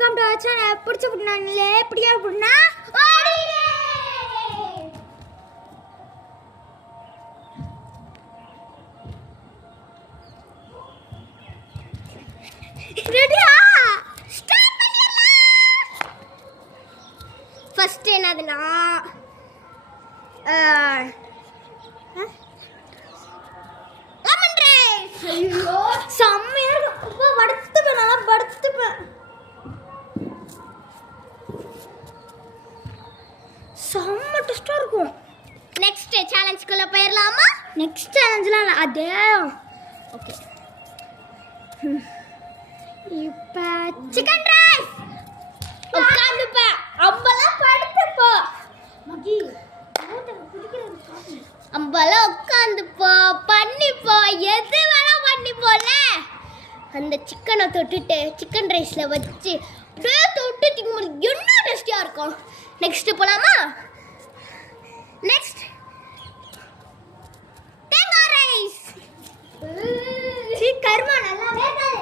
Welcome to our channel. பிடிச்ச புண்ணாங்களே எப்படியா புண்ணா ரெடியா ஸ்டார்ட் பண்ணிடலாம். ஃபர்ஸ்ட் என்னதுன்னா லெமன் ரைஸ். ஐயோ செம்மையா இருக்கு. படுத்துப்பேன், நல்லா படுத்துப்பேன். செம்ம டேஸ்டா இருக்கும். நெக்ஸ்ட் சேலஞ்சுக்குள்ள போயிடலாமா? நெக்ஸ்ட் சேலஞ்ச்லாம் அதே. ஓகே, இப்போ சிக்கன் ரைஸ். உட்காந்துப்ப அம்பலாம் படுத்துப்போ மகி. அம்பலாம் உட்காந்துப்போ பண்ணிப்போ, எது வேணா பண்ணிப்போல. அந்த சிக்கனை தொட்டுட்டு சிக்கன் ரைஸில் வச்சு அப்படியே தொட்டு திங்கும்போது என்ன டேஸ்டியாக இருக்கும். நெக்ஸ்ட் போகலாமா? நெக்ஸ்ட் தேங்காய் ரைஸ். கருமா நல்லா வேகாது.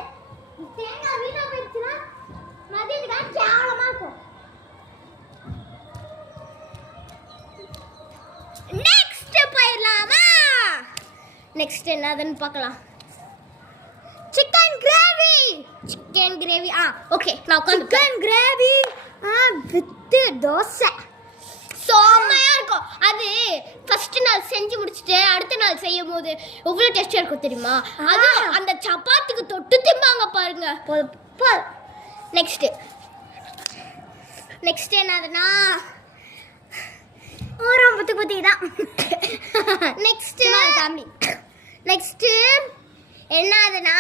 தேங்காய் வீணா போயிடுச்சுன்னா மதியத்துக்கு கேவலமா இருக்கும். நெக்ஸ்ட் போயிடலாமா? நெக்ஸ்ட் என்னதுன்னு பார்க்கலாம். Chicken gravy. Chicken gravy. Okay, நான் உட்காந்து சிக்கன் கிரேவி வித்து தோசை செம்மையா இருக்கும். அது ஃபர்ஸ்ட் நாள் செஞ்சு முடிச்சுட்டு அடுத்த நாள் செய்யும் போது எவ்வளோ டேஸ்டியாக இருக்கும் தெரியுமா? அது அந்த சப்பாத்திக்கு தொட்டு திம்பாங்க பாருங்க. நெக்ஸ்ட் என்னதுன்னா ஓரம்பத்துக்கு பற்றி தான். Next family. நெக்ஸ்ட்டு என்னதுன்னா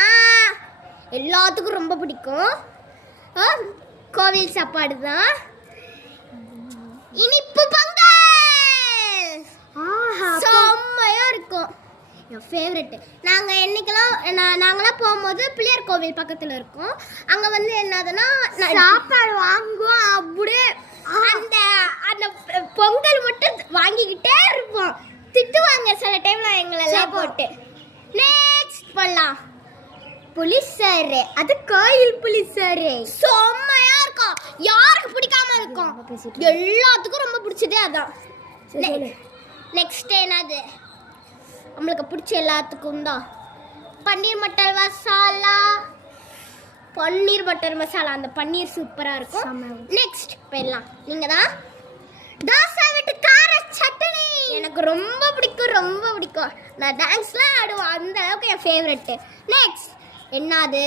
எல்லாத்துக்கும் ரொம்ப பிடிக்கும் கோவில் சாப்பாடு தான். இனிப்பு பொங்கல் செம்மையா இருக்கும். என் ஃபேவரெட்டு. நாங்களாம் போகும்போது பிள்ளையார் கோவில் பக்கத்தில் இருக்கோம். அங்கே வந்து என்னதுன்னா சாப்பாடு வாங்குவோம். அப்படியே அந்த அந்த பொங்கல் மட்டும் வாங்கிக்கிட்டே இருப்போம். திட்டுவாங்க சில டைம்ல எங்களெல்லாம் போட்டு. நெக்ஸ்ட் பண்ணலாம் புளிசாறு. அது கோயில் புளிசாறு செம்மையா இருக்கும். யாருக்கு பிடிக்காம இருக்கும்? எல்லாத்துக்கும் ரொம்ப பிடிச்சதே அதான். நெக்ஸ்ட் என்னது நம்மளுக்கு பிடிச்ச எல்லாத்துக்கும் தான் பன்னீர் மட்டர் மசாலா. பன்னீர் பட்டர் மசாலா, அந்த பன்னீர் சூப்பரா இருக்கும். நெக்ஸ்ட் போயிடலாம். நீங்க தான் தோசை விட்டு கார சட்னி. எனக்கு ரொம்ப பிடிக்கும், ரொம்ப பிடிக்கும். நான் டான்ஸ்லாம் ஆடுவேன், அந்த அளவுக்கு என் ஃபேவரெட்டு. நெக்ஸ்ட் என்னது